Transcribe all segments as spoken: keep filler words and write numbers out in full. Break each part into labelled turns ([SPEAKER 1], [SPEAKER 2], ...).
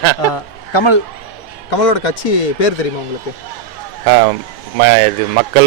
[SPEAKER 1] கமல் கமலோட கட்சி பேர் தெரியுமா உங்களுக்கு?
[SPEAKER 2] இது மக்கள்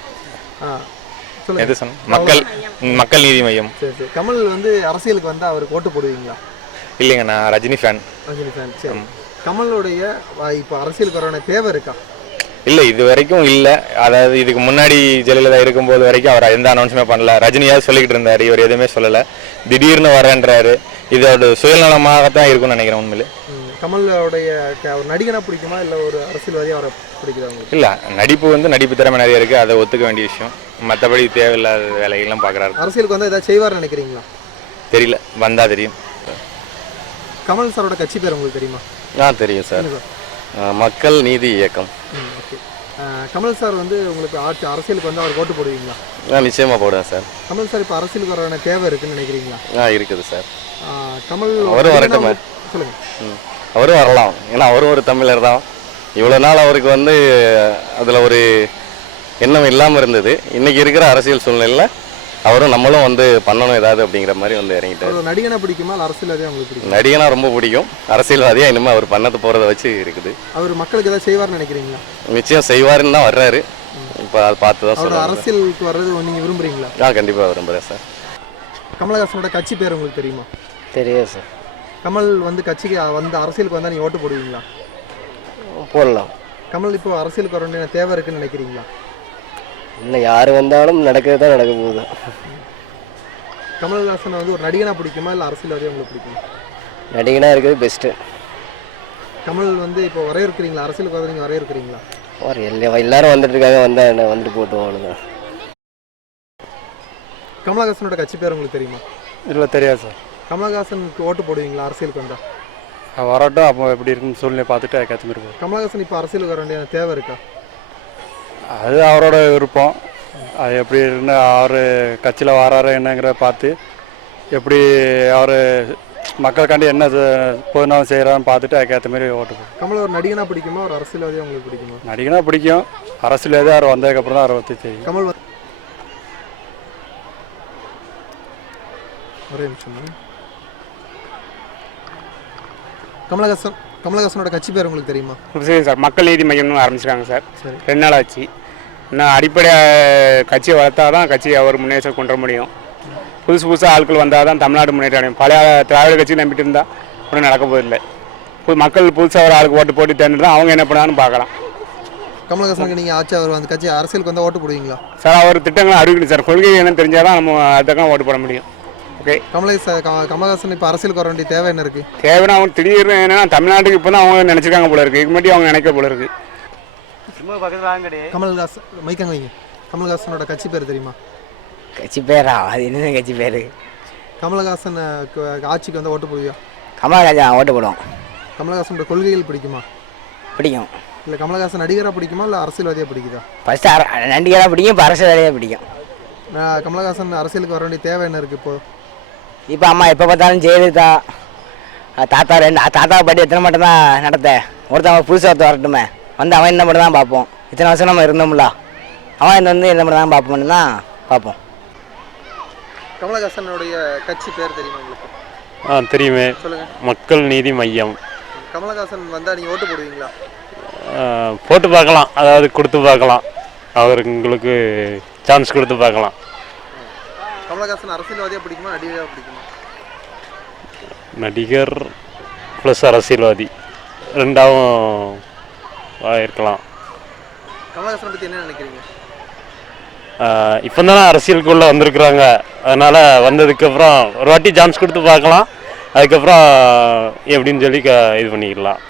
[SPEAKER 2] எது சொன்ன மக்கள் மக்கள் நீதி மையம்.
[SPEAKER 1] சரி சரி. கமல் வந்து அரசியலுக்கு வந்து அவருக்கு ஓட்டு போடுவீங்களா?
[SPEAKER 2] இல்லைங்க, நான் ரஜினி ஃபேன்.
[SPEAKER 1] ரஜினி ஃபேன். சரி. கமலுடைய இப்போ அரசியலுக்கு வர தேவை இருக்கா?
[SPEAKER 2] இல்லை, இது வரைக்கும் இல்லை. அதாவது இதுக்கு முன்னாடி ஜெயலலிதா இருக்கும்போது வரைக்கும் அவர் எந்த அனௌன்ஸுமே பண்ணல. ரஜினியாவது சொல்லிக்கிட்டு இருந்தார், இவர் எதுவுமே சொல்லலை. திடீர்னு வரேன்றாரு. இதோட சுயநலமாகத்தான் இருக்கும்னு நினைக்கிறேன் உண்மையிலே.
[SPEAKER 1] கமலோடைய ஒரு நடிகனா பிடிக்குமா இல்லை ஒரு அரசியல்வாதி அவரை பிடிக்குதா உங்களுக்கு?
[SPEAKER 2] இல்லை, நடிப்பு வந்து நடிப்பு திறமை நிறைய இருக்குது, அதை ஒத்துக்க வேண்டிய விஷயம். மற்றபடி தேவையில்லாத வேலைகள்லாம் பார்க்குறாரு.
[SPEAKER 1] அரசியலுக்கு வந்து ஏதாவது செய்வார் நினைக்கிறீங்களா?
[SPEAKER 2] தெரியல, வந்தால் தெரியும்.
[SPEAKER 1] கமல் சாரோட கட்சி பேர் உங்களுக்கு தெரியுமா?
[SPEAKER 3] ஆ தெரியும் சார், மக்கள் நீதி இயக்கம்.
[SPEAKER 1] ஓகே. கமல் சார் வந்து உங்களுக்கு ஆட்சி அரசியலுக்கு வந்து அவர் ஓட்டு போடுவீங்களா?
[SPEAKER 3] ஆ நிச்சயமாக போடுவேன் சார்.
[SPEAKER 1] கமல் சார் இப்போ அரசியலுக்கு வர தேவை இருக்குன்னு நினைக்கிறீங்களா?
[SPEAKER 3] ஆ இருக்குது சார்.
[SPEAKER 1] கமல்
[SPEAKER 3] அவரும் வரட்டுமே.
[SPEAKER 1] சொல்லுங்க.
[SPEAKER 3] ம் அவரும் வரலாம், ஏன்னா அவரும் ஒரு தமிழர் தான். இவ்வளோ நாள் அவருக்கு வந்து அதில் ஒரு எண்ணம் இல்லாமல் இருந்தது. இன்றைக்கி இருக்கிற அரசியல் சூழ்நிலையில் அவரும் நம்மளும் வந்து பண்ணணும் ஏதாவது அப்படிங்கிற மாதிரி வந்து இறங்கிட்டார்.
[SPEAKER 1] நடிகனா பிடிக்குமா இல்லை அரசியல்வாதியாக உங்களுக்கு பிடிக்கும்?
[SPEAKER 3] நடிகனா ரொம்ப பிடிக்கும், அரசியல்வாதியாக இனிமேல் அவர் பண்ணது போகிறத வச்சு இருக்குது.
[SPEAKER 1] அவர் மக்களுக்கு ஏதாவது செய்வார்னு நினைக்கிறீங்களா?
[SPEAKER 3] நிச்சயம் செய்வாருன்னு தான் வர்றாரு. இப்போ அதை பார்த்து தான் சொல்லுவாங்க.
[SPEAKER 1] அரசியலுக்கு வர்றது நீங்கள் விரும்புகிறீங்களா?
[SPEAKER 3] ஆ கண்டிப்பாக விரும்புகிறேன் சார்.
[SPEAKER 1] கமலஹாசனோட கட்சி பேர் உங்களுக்கு தெரியுமா?
[SPEAKER 3] தெரியாது சார்.
[SPEAKER 1] கமல் வந்து கட்சிக்கு வந்து அரசியலுக்கு வந்தால் நீங்கள் ஓட்டு போடுவீங்களா?
[SPEAKER 3] போடலாம்.
[SPEAKER 1] கமல் இப்போ அரசியலுக்கு வர வேண்டிய தேவை இருக்குன்னு நினைக்கிறீங்களா?
[SPEAKER 3] இல்லை, யார் வந்தாலும் நடக்கிறது தான் நடக்க போகுது.
[SPEAKER 1] கமல்ஹாசனை வந்து ஒரு நடிகனா பிடிக்குமா இல்லை அரசியல்வாதியாக உங்களுக்கு பிடிக்குமா?
[SPEAKER 3] நடிகனாக இருக்கிறது பெஸ்ட்டு.
[SPEAKER 1] கமல் வந்து இப்போ வரையறுக்கிறீங்களா? அரசியலுக்கு வர நீங்கள் வரையறுக்கிறீங்களா?
[SPEAKER 3] ஒரு எல்லா எல்லாரும் வந்துட்டு இருக்காங்க, வந்தா என்ன வந்துட்டு போட்டோம், அவ்வளோதான்.
[SPEAKER 1] கமலஹாசனோட கட்சி பேர் உங்களுக்கு தெரியுமா?
[SPEAKER 4] இல்லை, தெரியாது சார்.
[SPEAKER 1] கமலஹாசனுக்கு ஓட்டு போடுவீங்களா அரசியலுக்கு வந்தால்?
[SPEAKER 4] வரட்டும், அப்போ எப்படி இருக்குன்னு சூழ்நிலை பார்த்துட்டு அதுக்கேற்ற மாதிரி போகும்.
[SPEAKER 1] கமலஹாசன் இப்போ அரசியலுக்கு வர வேண்டிய தேவை இருக்கா?
[SPEAKER 4] அது அவரோட விருப்பம். அது எப்படி இருந்து அவர் கட்சியில் வராரு என்னங்கிற பார்த்து எப்படி அவர் மக்களுக்காண்டி என்ன பொதுநாள் செய்கிறான்னு பார்த்துட்டு அதுக்கேற்ற மாதிரி ஓட்டு போகும்.
[SPEAKER 1] கமல் ஒரு நடிகனா பிடிக்குமா ஒரு அரசியல்வாதியாக உங்களுக்கு பிடிக்குமா?
[SPEAKER 4] நடிகனா பிடிக்கும், அரசியல்வாதி அவர் வந்ததுக்கப்புறம் தான் அவரை பற்றி தெரியும்.
[SPEAKER 1] கமல் ஒரே நிமிஷம். கமலஹாசன் கமலஹாசனோட கட்சி பேர் உங்களுக்கு தெரியுமா?
[SPEAKER 5] சரி சார், மக்கள் நீதி மையம்னு ஆரம்பிச்சிருக்காங்க சார்.
[SPEAKER 1] சரி,
[SPEAKER 5] ரெண்டு நாள் ஆச்சு. இன்னும் அடிப்படை கட்சியை வளர்த்தா தான் கட்சியை அவர் முன்னேற்றம் கொண்டு வர முடியும். புதுசு புதுசாக ஆட்கள் வந்தால் தான் தமிழ்நாடு முன்னேற்றம் அடையும். பழைய திராவிட கட்சி நம்பிட்டு இருந்தால் ஒன்றும் நடக்க போதில்லை. புது மக்கள் புதுசாக ஒரு ஆளுக்கு ஓட்டு போட்டு தேர்ந்து தான் அவங்க என்ன பண்ணாலும் பார்க்கலாம்.
[SPEAKER 1] கமலஹாசனுக்கு நீங்கள் ஆட்சி அவர் அந்த கட்சி அரசியலுக்கு வந்தால் ஓட்டு போடுவீங்களா?
[SPEAKER 5] சார், அவர் திட்டங்களை அறிவிக்கணும் சார். கொள்கை என்னன்னு தெரிஞ்சால் தான் நம்ம அதுக்காக ஓட்டு போட முடியும். ஓகே.
[SPEAKER 1] கமலஹாசன் கமலஹாசன் இப்போ அரசியலுக்கு வர வேண்டிய தேவை என்ன இருக்குது?
[SPEAKER 5] தேவைன்னா அவங்க திடீர்னு என்னன்னா தமிழ்நாட்டுக்கு இப்போ தான் அவங்க நினச்சிருக்காங்க போல இருக்குது. இதுக்கு மட்டும் அவங்க நினைக்க போல இருக்குது.
[SPEAKER 1] கமல்ஹாசன் மைக்கங்க வைங்க. கமல்ஹாசனோட கட்சி பேர் தெரியுமா?
[SPEAKER 6] கட்சி பேரா? அது என்ன கட்சி பேர்?
[SPEAKER 1] கமலஹாசன் ஆட்சிக்கு வந்து ஓட்டு போடுவியா?
[SPEAKER 6] கமலஹாசன் ஓட்டு போடுவோம்.
[SPEAKER 1] கமலஹாசனோட கொள்கைகள் பிடிக்குமா?
[SPEAKER 6] பிடிக்கும்.
[SPEAKER 1] இல்லை கமலஹாசன் நடிகராக பிடிக்குமா இல்லை அரசியல்வாதியாக பிடிக்குதா?
[SPEAKER 6] ஃபஸ்ட்டு அர நடிகராக பிடிக்கும், இப்போ அரசியல்வாதியாக பிடிக்கும்.
[SPEAKER 1] கமலஹாசன் அரசியலுக்கு வர வேண்டிய தேவை என்ன இருக்குது இப்போ?
[SPEAKER 6] இப்போ அம்மா எப்போ பார்த்தாலும் ஜெயலலிதா தாத்தா ரெண்டு தாத்தா பாட்டி எத்தனை மட்டும் தான் நடத்த ஒருத்தவங்க புதுசாக ஒருத்த வரட்டுமே வந்து அவன் என்ன மட்டும் தான் பார்ப்போம். இத்தனை வருஷம் நம்ம இருந்தோம்ல, அவன் இந்த வந்து என்ன மட்டும் தான் பார்ப்போம்னு தான் பார்ப்போம்.
[SPEAKER 1] கமலஹாசனுடைய கட்சி பேர் தெரியுமா உங்களுக்கு?
[SPEAKER 4] ஆ தெரியுமே,
[SPEAKER 1] சொல்லுங்கள்.
[SPEAKER 4] மக்கள் நீதி மையம்.
[SPEAKER 1] கமலஹாசன் வந்தால் நீங்கள் ஓட்டு போடுவீங்களா?
[SPEAKER 4] போட்டு பார்க்கலாம், அதாவது கொடுத்து பார்க்கலாம், அவருக்கு உங்களுக்கு சான்ஸ் கொடுத்து பார்க்கலாம்.
[SPEAKER 1] கமலஹாசன் அரசியல்வாதியாக பிடிக்குமா நடிகராக பிடிக்குமா?
[SPEAKER 4] நடிகர் ப்ளஸ் அரசியல்வாதி ரெண்டாவும் இருக்கலாம்.
[SPEAKER 1] கமலஹாசனை பற்றி என்ன நினைக்கிறீங்க?
[SPEAKER 4] இப்போ தானே அரசியலுக்குள்ளே வந்திருக்குறாங்க, அதனால் வந்ததுக்கப்புறம் ஒரு வாட்டி சான்ஸ் கொடுத்து பார்க்கலாம், அதுக்கப்புறம் எப்படின்னு சொல்லி க இது பண்ணிக்கலாம்.